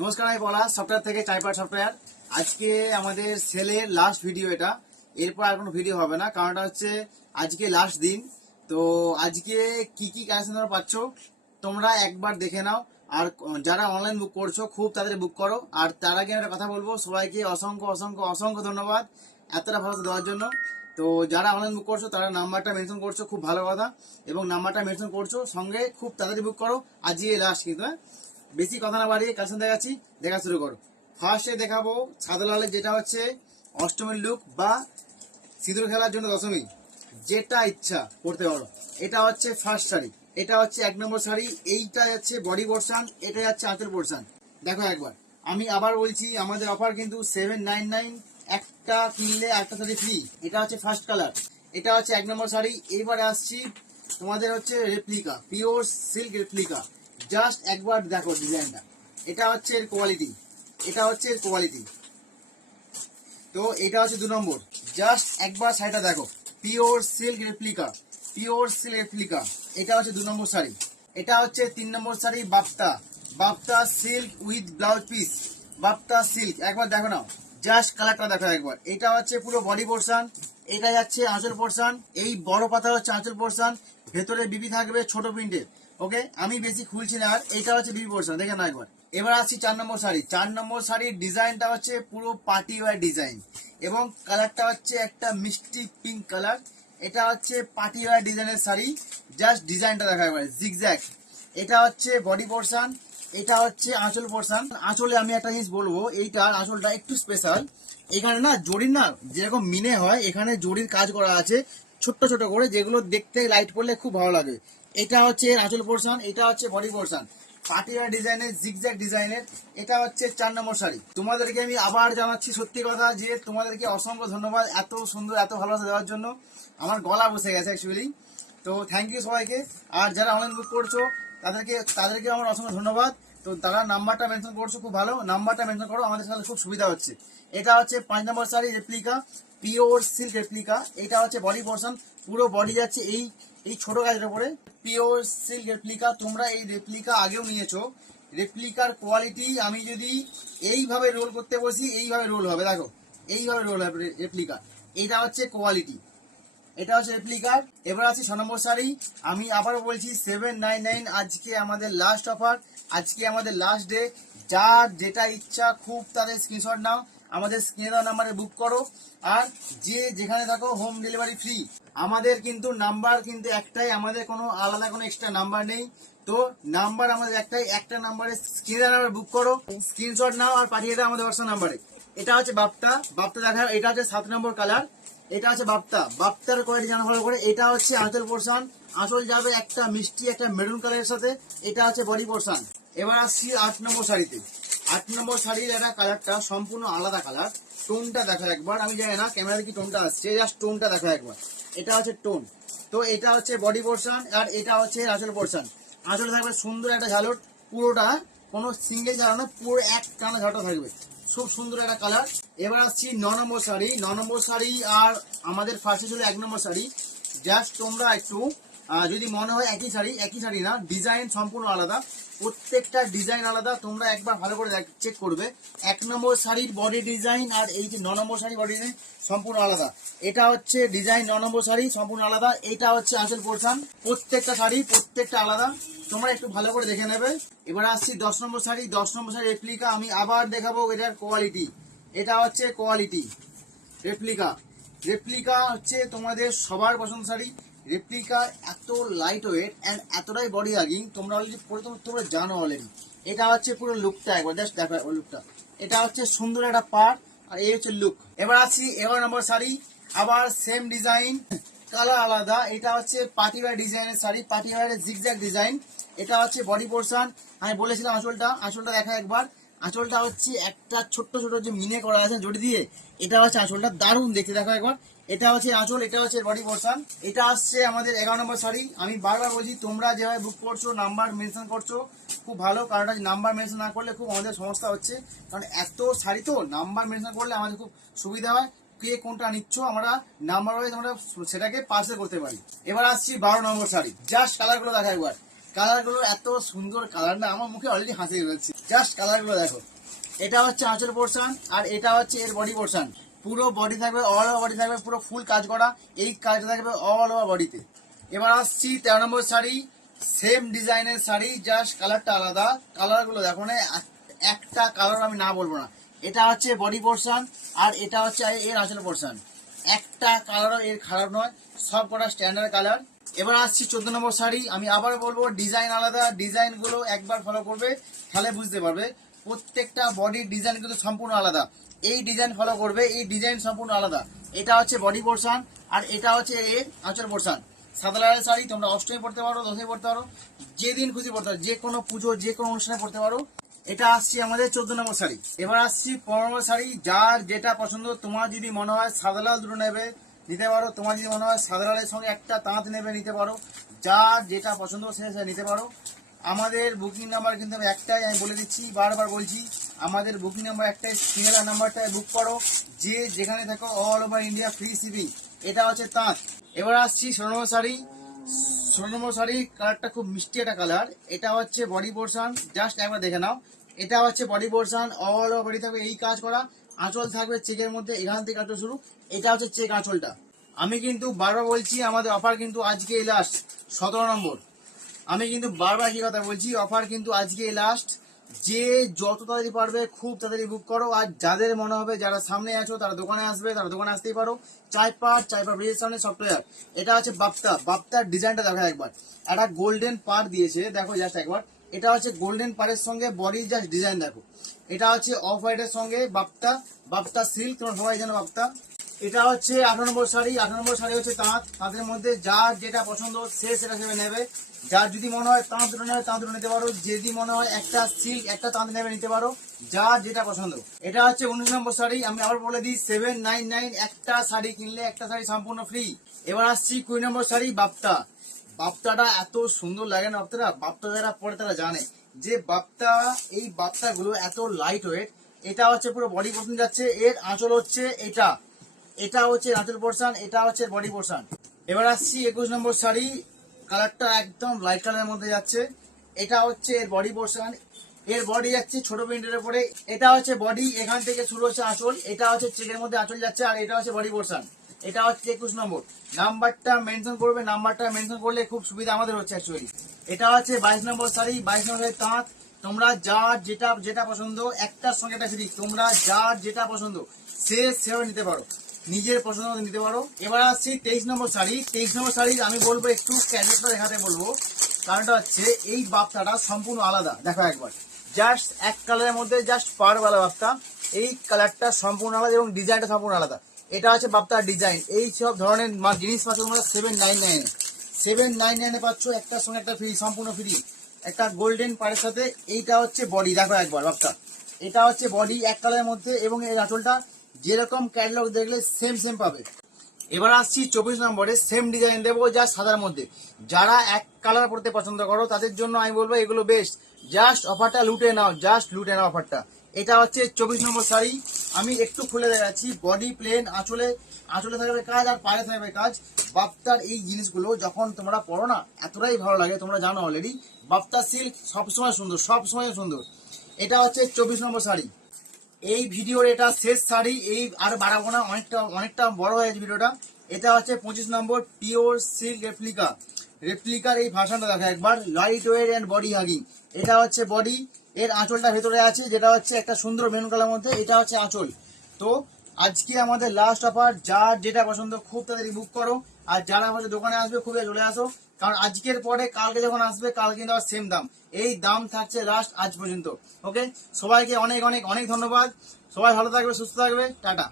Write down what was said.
নমস্কার, আমি পলাশ সফটওয়্যার থেকে চাইপার সফটওয়্যার। আজকে আমাদের সেলের লাস্ট ভিডিও এটা। এরপর আর কোনো ভিডিও হবে না, কারণটা হচ্ছে আজকে লাস্ট দিন। তো আজকে কি কি কালেকশন তোমরা পাচ্ছ তোমরা একবার দেখে নাও। আর যারা অনলাইন বুক করছো খুব তাড়াতাড়ি বুক করো। আর তার আগে একটা কথা বলবো, সবাইকে অসংখ্য অসংখ্য অসংখ্য ধন্যবাদ এতটা ভালো দেওয়ার জন্য। তো যারা অনলাইন বুক করছো তারা নাম্বারটা মেনশন করছো, খুব ভালো কথা। এবং নাম্বারটা মেনশন করছো, সঙ্গে খুব তাড়াতাড়ি বুক করো। আজকে লাস্ট কিন্তু, বেশি কথা না বাড়িয়ে কালেকশন দেখাচ্ছি, দেখা শুরু করো। ফার্স্টে দেখাবো সাদা লালের, যেটা হচ্ছে অষ্টমীর লুক বা সিঁদুর খেলার জন্য দশমী, যেটা ইচ্ছা পড়তে পারো। এটা হচ্ছে ফার্স্ট শাড়ি, এটা হচ্ছে 1 নম্বর শাড়ি। এইটা যাচ্ছে বডি পোর্শন, এটা যাচ্ছে আঁচল পোর্শন। দেখো একবার, আমি আবার বলছি, আমাদের অফার কিন্তু 799, একটা কিনলে একটা শাড়ি ফ্রি। এটা হচ্ছে ফার্স্ট কালার, এটা হচ্ছে 1 নম্বর শাড়ি। এইবারে আসছি তোমাদের হচ্ছে replica, pure silk replica. Just একবার দেখো ডিজাইনটা, এটা হচ্ছে এর কোয়ালিটি, এটা হচ্ছে এর কোয়ালিটি। তো এটা হচ্ছে 2 নম্বর। জাস্ট একবার শাড়িটা দেখো, pure silk replica, pure silk replica. এটা হচ্ছে 2 নম্বর শাড়ি। এটা হচ্ছে 3 নম্বর শাড়ি, Bapta, Bapta silk with blouse piece, Bapta silk. একবার দেখো নাও, জাস্ট কালারটা দেখো একবার। এটা হচ্ছে পুরো বডি পোর্শন, এটা যাচ্ছে আঁচল পোর্শন। এই বড় পাতা হচ্ছে আঁচল পোর্শন, ভেতরে বিবি থাকবে ছোট প্রিন্টের। ওকে, আমি বেশি খুলছি না। আর এটা হচ্ছে বিবি পোর্শন, দেখে না একবার। এবার আসছি 4 নম্বর শাড়ি। 4 নম্বর শাড়ির ডিজাইনটা হচ্ছে পুরো পার্টি ওয়্যার ডিজাইন, এবং কালারটা হচ্ছে একটা মিষ্টি পিঙ্ক কালার। এটা হচ্ছে পার্টি ওয়্যার ডিজাইনের শাড়ি। জাস্ট ডিজাইনটা দেখা একবার, জিগজ্যাগ। এটা হচ্ছে বডি পোর্শন, এটা হচ্ছে আঁচল পোর্শন। আঁচলে আমি একটা জিনিস বলবো, এইটার আঁচলটা একটু স্পেশাল। এখানে না জরির, না যেরকম মিনে হয়, এখানে জরির কাজ করা আছে ছোট্ট ছোট করে, যেগুলো দেখতে লাইট পড়লে খুব ভালো লাগে। এটা হচ্ছে আঁচল পোর্শন, এটা হচ্ছে বডি পোর্শন, পাটিয়ালা ডিজাইনের, জিগজ্যাগ ডিজাইনের। এটা হচ্ছে 4 নম্বর শাড়ি। তোমাদেরকে আমি আবার জানাচ্ছি সত্যি কথা, যে তোমাদেরকে অসংখ্য ধন্যবাদ এত সুন্দর এত ভালোবাসা দেওয়ার জন্য। আমার গলা বসে গেছে অ্যাকচুয়ালি। তো থ্যাংক ইউ সবাইকে। আর যারা অনলাইন বুক করছো তাদেরকে আমার অসংখ্য ধন্যবাদ। তো তারা নাম্বারটা মেনশন করছো, খুব ভালো। নাম্বারটা মেনশন করো, আমাদের সাথে খুব সুবিধা হচ্ছে। এটা হচ্ছে 5 নম্বর শাড়ি, রেপ্লিকা, পিওর সিল্ক রেপ্লিকা। এটা হচ্ছে বডি পোর্শন, পুরো বডি যাচ্ছে এই এই ছোট গাছের উপরে, পিওর সিল্ক রেপ্লিকা। তোমরা এই রেপ্লিকা আগেও নিয়েছো। রেপ্লিকার কোয়ালিটি, আমি যদি এইভাবে রোল করতে বসি, এইভাবে রোল হবে, দেখো এইভাবে রোল হবে রেপ্লিকা। এটা হচ্ছে কোয়ালিটি, এটা হচ্ছে রেপ্লিকার। এবার আছে 6 নম্বর শাড়ি। আমি আবারও বলছি 799, আজকে আমাদের লাস্ট অফার, আজকে আমাদের লাস্ট ডে। যার যেটা ইচ্ছা খুব তাদের স্ক্রিনশট নাও, আমাদের স্ক্রিনে দেওয়া নাম্বারে বুক করো। আর যে যেখানে থাকো হোম ডেলিভারি ফ্রি। আমাদের কিন্তু নাম্বার কিন্তু একটাই, আমাদের কোনো আলাদা কোনো এক্সট্রা নাম্বার নেই। তো নাম্বার আমাদের একটাই, একটা নাম্বারে স্ক্রিনে দেওয়া নাম্বারে বুক করো, স্ক্রিনশট নাও আর পাঠিয়ে দাও আমাদের হোয়াটসঅ্যাপ নাম্বারে। এটা হচ্ছে বাপ্তা, বাপ্তা দেখা। এটা হচ্ছে 7 নম্বর কালার, এটা হচ্ছে বাপ্তা, বাপ্তার কোয়ালিটি জানা ভালো করে। এটা হচ্ছে আঁচল পোর্শন, আঁচল যাবে একটা মিষ্টি একটা মেরুন কালারের সাথে। এটা হচ্ছে বডি পোর্শন। এবার আসছি 8 নম্বর শাড়িতে। 8 নম্বর শাড়ির একটা কালারটা সম্পূর্ণ আলাদা কালার। টোনটা দেখো একবার, আমি জানি না ক্যামেরাতে কি টোনটা আসছে, জাস্ট টোনটা দেখো একবার। এটা হচ্ছে টোন। তো এটা হচ্ছে বডি পোর্শন, আর এটা হচ্ছে আঁচল পোর্শন। আঁচলে থাকবে সুন্দর একটা ঝালট, পুরোটা কোনো সিঙ্গেল ঝালট না, পুরো এক টানা ঝালটা থাকবে, খুব সুন্দর একটা কালার। এবার আসছি 9 নম্বর শাড়ি। 9 নম্বর শাড়ি আর আমাদের ফার্স্টে ছিল 1 নম্বর শাড়ি। জাস্ট তোমরা একটু যদি মনে হয় একই শাড়ি, একই শাড়ি না, ডিজাইন সম্পূর্ণ আলাদা, প্রত্যেকটা ডিজাইন আলাদা। তোমরা একবার ভালো করে চেক করবে। 1 নম্বর শাড়ির বডি ডিজাইন আর এই যে 9 নম্বর শাড়ি বডি ডিজাইন সম্পূর্ণ আলাদা। এটা হচ্ছে ডিজাইন 9 নম্বর শাড়ি সম্পূর্ণ আলাদা। এটা হচ্ছে আঁচল পোর্শন, প্রত্যেকটা শাড়ি প্রত্যেকটা আলাদা, তোমরা একটু ভালো করে দেখে নেবে। এবার আসছি 10 নম্বর শাড়ি। 10 নম্বর শাড়ি রেপ্লিকা। আমি আবার দেখাবো এটার কোয়ালিটি। এটা হচ্ছে কোয়ালিটি রেপ্লিকা। রেপ্লিকা হচ্ছে তোমাদের সবার পছন্দ শাড়ি। রেপ্লিকা এত লাইট ওয়েট অ্যান্ড এতটাই বডি হাগিং, তোমরা অলরেডি পরে তোমরা জানো অলরেডি। এটা হচ্ছে পুরো লুকটা একবার জাস্ট দেখো লুকটা। এটা হচ্ছে সুন্দর একটা পার্ট, আর এই হচ্ছে লুক। এবার আসছি 11 নম্বর শাড়ি। আবার সেম ডিজাইন, কালার আলাদা। এটা হচ্ছে পাটিওয়ার ডিজাইনের শাড়ি, পাটিওয়ারের জিগজ্যাগ ডিজাইন। এটা হচ্ছে বডি পোর্শন। আমি বলেছিলাম আঁচলটা দেখা একবার। আঁচলটা হচ্ছে একটা ছোট্ট ছোট যে মিনে করা আছে জড়ি দিয়ে, এটা হচ্ছে আঁচলটা, দারুণ দেখতে, দেখো একবার। এটা হচ্ছে আঁচল, এটা হচ্ছে বডি পোর্শন। এটা আসছে আমাদের 11 নম্বর শাড়ি। আমি বারবার বলছি, তোমরা যেভাবে বুক করছো, নাম্বার মেনশন করছো, খুব ভালো। কারণ নাম্বার মেনশন না করলে খুব আমাদের সমস্যা হচ্ছে, কারণ এত শাড়ি তো নাম্বার মেনশন করলে আমাদের খুব সুবিধা হয়। কে কোনটা নিচ্ছ আমরা নাম্বার ওয়াইজ আমরা সেটাকে পার্সেল করতে পারি। এবার আসছি 12 নম্বর শাড়ি। জাস্ট কালারগুলো দেখা একবার, কালার গুলো এত সুন্দর কালার না, আমার মুখে অলরেডি হাসি বেরোচ্ছে। জাস্ট কালার গুলো দেখো। এটা হচ্ছে আঁচল পোর্শন আর এটা হচ্ছে এর বডি পোর্শন। পুরো বডি থাকবে, অল ওভার বডি থাকবে, পুরো ফুল কাজ করা। এই কাজটা থাকবে অল ওভার বডিতে। এবার আসছি 13 নম্বর শাড়ি, সেম ডিজাইনের শাড়ি, জাস্ট কালারটা আলাদা। কালার গুলো দেখো না, একটা কালার আমি না বলবো না। এটা হচ্ছে বডি পোর্শন আর এটা হচ্ছে এর আঁচল পোর্শন। একটা কালারও এর খারাপ নয়, সব কটা স্ট্যান্ডার্ড কালার। এবার আসছি 14 নম্বর শাড়ি। আমি আবার বলবো ডিজাইন আলাদা, ডিজাইন গুলো একবার ফলো করবে তাহলে বুঝতে পারবে। প্রত্যেকটা বডির ডিজাইন কিন্তু সম্পূর্ণ আলাদা। এই ডিজাইন ফলো করবে, এই ডিজাইন সম্পূর্ণ আলাদা। এটা হচ্ছে বডি পোর্শন আর এটা হচ্ছে এর আঁচল পোর্শন। সাদা লালের শাড়ি তোমরা অষ্টমী পড়তে পারো, দশমী পড়তে পারো, যেদিন খুশি পড়তে পারো, যে কোনো পুজো যে কোনো অনুষ্ঠানে পড়তে পারো। এটা আসছি আমাদের 14 নম্বর শাড়ি। এবার আসছি 15 নম্বর শাড়ি। যার যেটা পছন্দ, তোমার যদি মনে হয় সাদা লাল দুটো নেবে নিতে পারো, তোমার যদি মনে হয় সাদা লালের সঙ্গে একটা তাঁত নেবে নিতে পারো। যার যেটা পছন্দ সে নিতে পারো। আমাদের বুকিং নাম্বার কিন্তু একটাই, আমি বলে দিচ্ছি, বারবার বলছি, আমাদের বুকিং নাম্বার একটাই, সিঙ্গেল নাম্বারটায় বুক করো। যে যেখানে থাকো all over India free shipping. এটা হচ্ছে তাঁত। এবার আসছি 16 নম্বর শাড়ি। 16 নম্বর শাড়ি কালারটা খুব মিষ্টি একটা কালার। এটা হচ্ছে বডি পোর্শন, জাস্ট একবার দেখে নাও। এটা হচ্ছে body portion, all over body থাকবে এই কাজ করা। আঁচল থাকবে চেকের মধ্যে, এখান থেকে আঁচল শুরু। এটা হচ্ছে চেক আঁচলটা। আমি কিন্তু বারবার বলছি, আমাদের অফার কিন্তু আজকে লাস্ট 17 নম্বর। আমি কিন্তু বারবার কি কথা বলছি, অফার কিন্তু আজকে লাস্ট। যে যত তাড়াতাড়ি পারবে খুব তাড়াতাড়ি বুক করো। আর যাদের মনে হবে, যারা সামনে আছো তারা দোকানে আসবে, তারা দোকানে আসতেই পারো। চাইপাট ব্রিজের সামনে সফটওয়্যার। এটা হচ্ছে বাপ্তার ডিজাইনটা দেখো একবার। একটা গোল্ডেন পার দিয়েছে, দেখো জাস্ট একবার। এটা হচ্ছে গোল্ডেন পারের সঙ্গে বডির জাস্ট ডিজাইন দেখো। এটা হচ্ছে অফ হোয়াইটের সঙ্গে বাপ্তা সিল্ক, তোমরা সবাই জানো বাপ্তা। এটা হচ্ছে 18 নম্বর শাড়ি। 18 নম্বর শাড়ি হচ্ছে তাঁত। তাঁতের মধ্যে যার যেটা পছন্দ সে সেটা সেটা নেবে। যার যদি মনে হয় তাঁত দুটো নেবে তাঁত দুটো নিতে পারো, যদি মনে হয় একটা সিল্ক একটা তাঁত নেবে নিতে পারো, যার যেটা পছন্দ। এটা হচ্ছে 19 নম্বর শাড়ি। আমি আবার বলে দিই, 799 একটা শাড়ি কিনলে একটা শাড়ি সম্পূর্ণ ফ্রি। এবার আসছি 20 নম্বর শাড়ি, বাপ্তাটা এত সুন্দর লাগে না। বাপ্তা যারা পরে তারা জানে যে এই বাপ্তা গুলো এত লাইট ওয়েট। এটা হচ্ছে পুরো বডি পোর্শন যাচ্ছে, এর আঁচল হচ্ছে এটা হচ্ছে আঁচল পোর্শন, এটা হচ্ছে বডি পোর্শন। এবার আসছি 21 নম্বর শাড়ি। কালারটা একদম লাইট কালারের মধ্যে যাচ্ছে। এটা হচ্ছে এর বডি পোর্শন, এর বডি যাচ্ছে ছোট প্রিন্টের উপরে। এটা হচ্ছে বডি, এখান থেকে শুরু হচ্ছে আঁচল। এটা হচ্ছে চেকের মধ্যে আঁচল যাচ্ছে আর এটা হচ্ছে বডি পোর্শন। এটা হচ্ছে 21 নম্বর। নাম্বারটা মেনশন করবে, নাম্বারটা মেনশন করলে খুব সুবিধা আমাদের হচ্ছে অ্যাকচুয়ালি। এটা হচ্ছে 22 নম্বর শাড়ি। 22 নম্বর শাড়ি তাঁত। তোমরা যার যেটা পছন্দ, একটার সঙ্গে একটা ফ্রি। তোমরা যার যেটা পছন্দ সেও নিতে পারো, নিজের পছন্দ মতো নিতে পারো। এবার আসছি 23 নম্বর শাড়ি। 23 নম্বর শাড়ি আমি বলবো একটু ক্যারেক্টার দেখাতে বলবো। কারণটা হচ্ছে এই বাপ্তাটা সম্পূর্ণ আলাদা। দেখো একবার, জাস্ট এক কালারের মধ্যে জাস্ট পাড়ওয়ালা বাপ্তা। এই কালারটা সম্পূর্ণ আলাদা এবং ডিজাইনটা সম্পূর্ণ আলাদা। এটা হচ্ছে বাপ্তার ডিজাইন। এই সব ধরনের জিনিস পাচ্ছ তোমরা 799 পাচ্ছ, একটার সঙ্গে একটা ফ্রি, সম্পূর্ণ ফ্রি। একটা গোল্ডেন পাড়ের সাথে। এইটা হচ্ছে বডি, দেখো একবার বাপ্তা। এটা হচ্ছে বডি এক কালারের মধ্যে এবং এর আঁচলটা যেরকম ক্যাটালগ দেখলে সেম পাবে। এবার আসছি 24 নম্বরে। সেম ডিজাইন দেবো যা সাদার মধ্যে। যারা এক কালার পড়তে পছন্দ করো তাদের জন্য আমি বলবো এগুলো বেস্ট। জাস্ট অফারটা লুটে নাও, অফারটা। এটা হচ্ছে 24 নম্বর শাড়ি। আমি একটু খুলে দেখাচ্ছি। বডি প্লেন, আঁচলে থাকবে কাজ আর পায়ে থাকবে কাজ। বাপ্তার এই জিনিসগুলো যখন তোমরা পড়ো না, এতটাই ভালো লাগে, তোমরা জানো অলরেডি। বাপ্তা সিল্ক সবসময় সুন্দর। এটা হচ্ছে 24 নম্বর শাড়ি। এই ভিডিওর এটা শেষ শাড়ি। এই আর বাড়াবো না, অনেকটা বড় হয়ে গেছে ভিডিওটা। এটা হচ্ছে 25 নম্বর পিওর সিল্ক রেপ্লিকার এই ভাষণটা দেখা একবার। Light weight and body hugging. এটা হচ্ছে বডি, এর আঁচলটা ভেতরে আছে, যেটা হচ্ছে একটা সুন্দর মেরুন কালার মধ্যে। এটা হচ্ছে আঁচল। তো আজকে আমাদের লাস্ট অফার, যার যেটা পছন্দ খুব তাড়াতাড়ি বুক করো। আর যারা আমাদের দোকানে আসবে খুব চলে আসো, কারণ আজকের পরে কালকে যখন আসবে কালকে কিন্তু আবার সেম দাম। এই দাম থাকছে লাস্ট আজ পর্যন্ত। ওকে, সবাইকে অনেক ধন্যবাদ। সবাই ভালো থাকবে, সুস্থ থাকবে, টাটা।